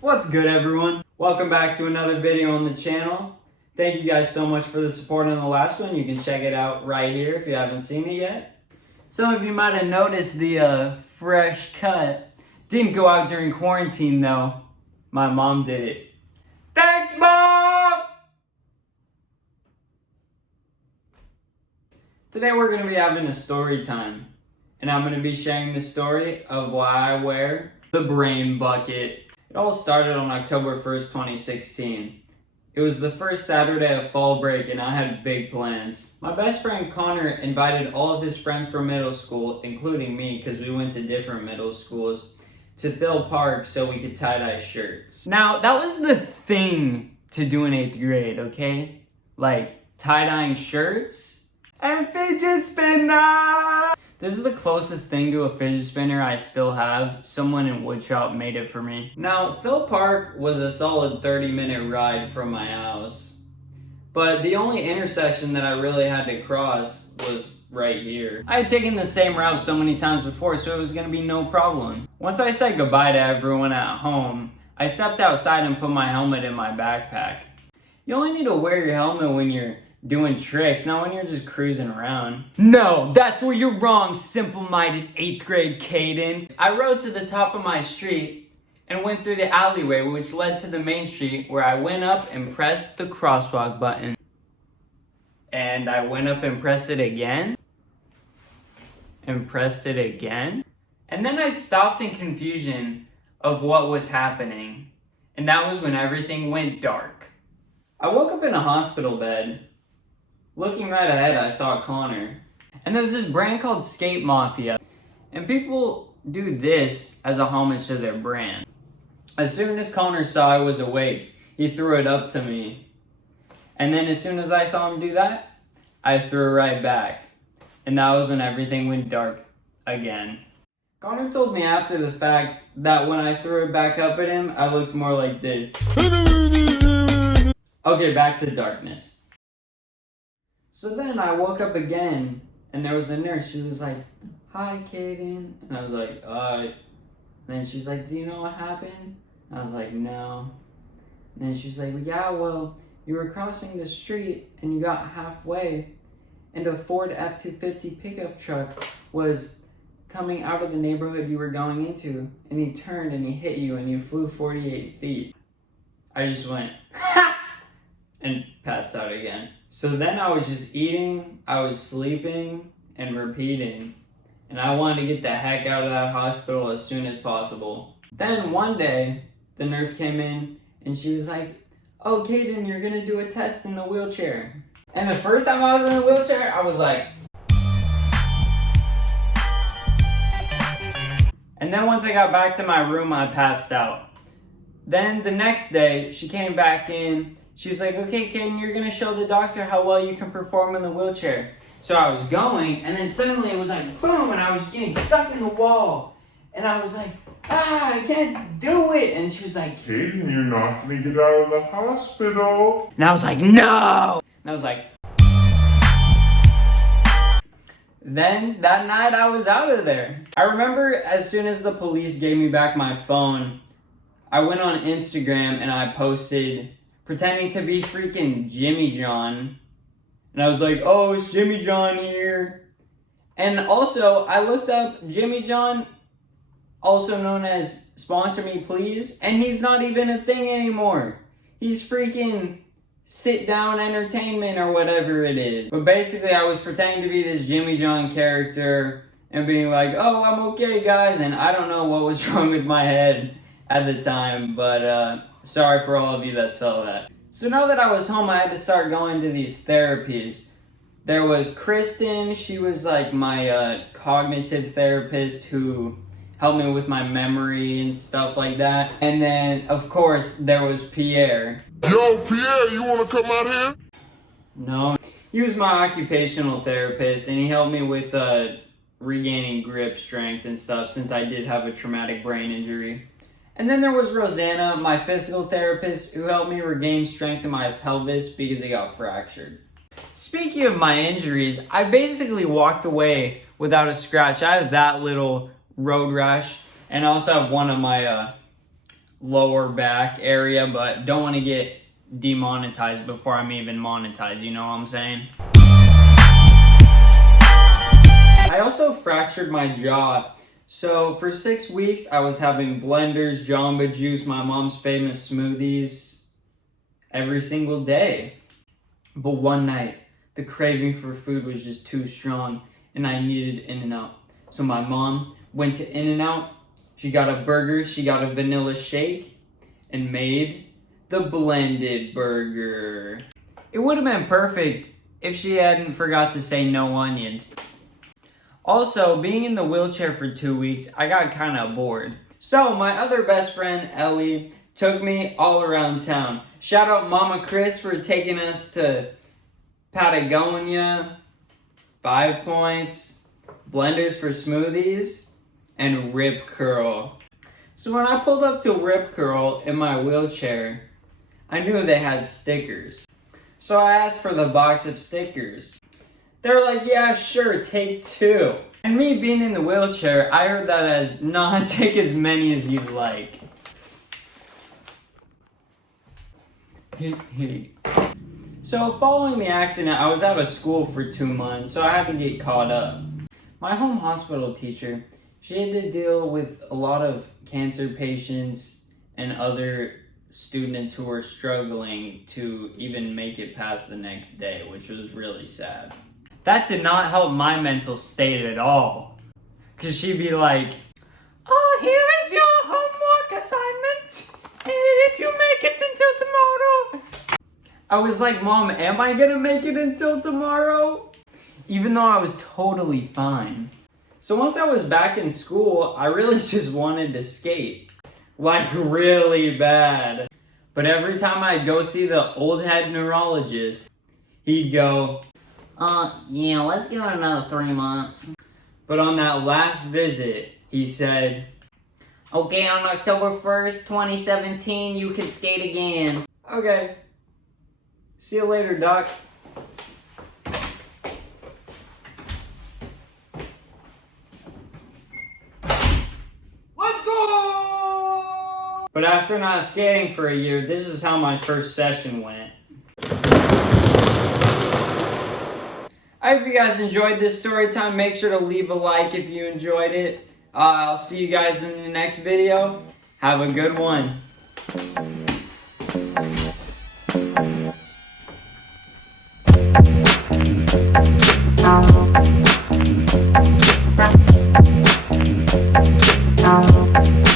What's good, everyone? Welcome back to another video on the channel. Thank you guys so much for the support on the last one. You can check it out right here if you haven't seen it yet. Some of you might have noticed the fresh cut. Didn't go out during quarantine though. My mom did it. Thanks, Mom! Today we're going to be having a story time. And I'm going to be sharing the story of why I wear the brain bucket. It all started on October 1st, 2016. It was the first Saturday of fall break and I had big plans. My best friend Connor invited all of his friends from middle school, including me because we went to different middle schools, to Phil Park so we could tie-dye shirts. Now, that was the thing to do in 8th grade, okay? Like, tie-dyeing shirts and fidget spinner! This is the closest thing to a fidget spinner I still have. Someone in woodshop made it for me. Now, Phil Park was a solid 30-minute ride from my house. But the only intersection that I really had to cross was right here. I had taken the same route so many times before, so it was gonna be no problem. Once I said goodbye to everyone at home, I stepped outside and put my helmet in my backpack. You only need to wear your helmet when you're doing tricks, not when you're just cruising around. No, that's where you're wrong, simple-minded 8th grade Caden. I rode to the top of my street and went through the alleyway which led to the main street, where I went up and pressed the crosswalk button. And I went up and pressed it again. And pressed it again. And then I stopped in confusion of what was happening. And that was when everything went dark. I woke up in a hospital bed. Looking right ahead, I saw Connor. And there was this brand called Skate Mafia. And people do this as a homage to their brand. As soon as Connor saw I was awake, he threw it up to me. And then as soon as I saw him do that, I threw it right back. And that was when everything went dark again. Connor told me after the fact that when I threw it back up at him, I looked more like this. Okay, back to darkness. So then I woke up again, and there was a nurse. She was like, "Hi, Caden." And I was like, And then she was like, "Do you know what happened?" And I was like, "No." And then she was like, "Yeah, well, you were crossing the street, and you got halfway, and a Ford F-250 pickup truck was coming out of the neighborhood you were going into, and he turned and he hit you, and you flew 48 feet. I just went, "Ha!" and passed out again. So then I was just eating, I was sleeping, and repeating. And I wanted to get the heck out of that hospital as soon as possible. Then one day, the nurse came in and she was like, "Oh, Caden, you're gonna do a test in the wheelchair." And the first time I was in the wheelchair, I was like... And then once I got back to my room, I passed out. Then the next day, she came back in. She was like, "Okay, Caden, you're gonna show the doctor how well you can perform in the wheelchair." So I was going, and then suddenly it was like, boom, and I was getting stuck in the wall. And I was like, I can't do it. And she was like, "Caden, you're not gonna get out of the hospital." and I was like, "No!" And I was like... Then that night I was out of there. I remember as soon as the police gave me back my phone, I went on Instagram and I posted pretending to be freaking Jimmy John. And I was like, "Oh, it's Jimmy John here." And also, I looked up Jimmy John, also known as Sponsor Me Please, and he's not even a thing anymore. He's freaking Sit Down Entertainment or whatever it is. But basically, I was pretending to be this Jimmy John character and being like, "Oh, I'm okay, guys." And I don't know what was wrong with my head at the time, but sorry for all of you that saw that. So now that I was home, I had to start going to these therapies. There was Kristen. She was like my cognitive therapist who helped me with my memory and stuff like that. And then, of course, there was Pierre. "Yo, Pierre, you wanna come out here?" No. He was my occupational therapist, and he helped me with regaining grip strength and stuff since I did have a traumatic brain injury. And then there was Rosanna, my physical therapist, who helped me regain strength in my pelvis because it got fractured. Speaking of my injuries, I basically walked away without a scratch. I have that little road rash, and I also have one on my lower back area, but don't want to get demonetized before I'm even monetized, you know what I'm saying? I also fractured my jaw. So for 6 weeks, I was having blenders, Jamba Juice, my mom's famous smoothies every single day. But one night, the craving for food was just too strong and I needed In-N-Out. So my mom went to In-N-Out, she got a burger, she got a vanilla shake, and made the blended burger. It would have been perfect if she hadn't forgot to say no onions. Also, being in the wheelchair for 2 weeks, I got kind of bored. So my other best friend, Ellie, took me all around town. Shout out Mama Chris for taking us to Patagonia, 5 Points, Blenders for Smoothies, and Rip Curl. So when I pulled up to Rip Curl in my wheelchair, I knew they had stickers. So I asked for the box of stickers. They were like, yeah, sure, take 2. And me being in the wheelchair, I heard that as, nah, take as many as you'd like. So following the accident, I was out of school for 2 months, so I had to get caught up. My home hospital teacher, she had to deal with a lot of cancer patients and other students who were struggling to even make it past the next day, which was really sad. That did not help my mental state at all. Cause she'd be like, oh, here is your homework assignment. And if you make it until tomorrow. I was like, Mom, am I gonna make it until tomorrow? Even though I was totally fine. So once I was back in school, I really just wanted to skate. Like really bad. But every time I'd go see the old head neurologist, he'd go, yeah, let's give it another 3 months. But on that last visit, he said, okay, on October 1st, 2017, you can skate again. Okay. See you later, Doc. Let's go! But after not skating for a year, this is how my first session went. I hope you guys enjoyed this story time. Make sure to leave a like if you enjoyed it. I'll see you guys in the next video. Have a good one. Thank you.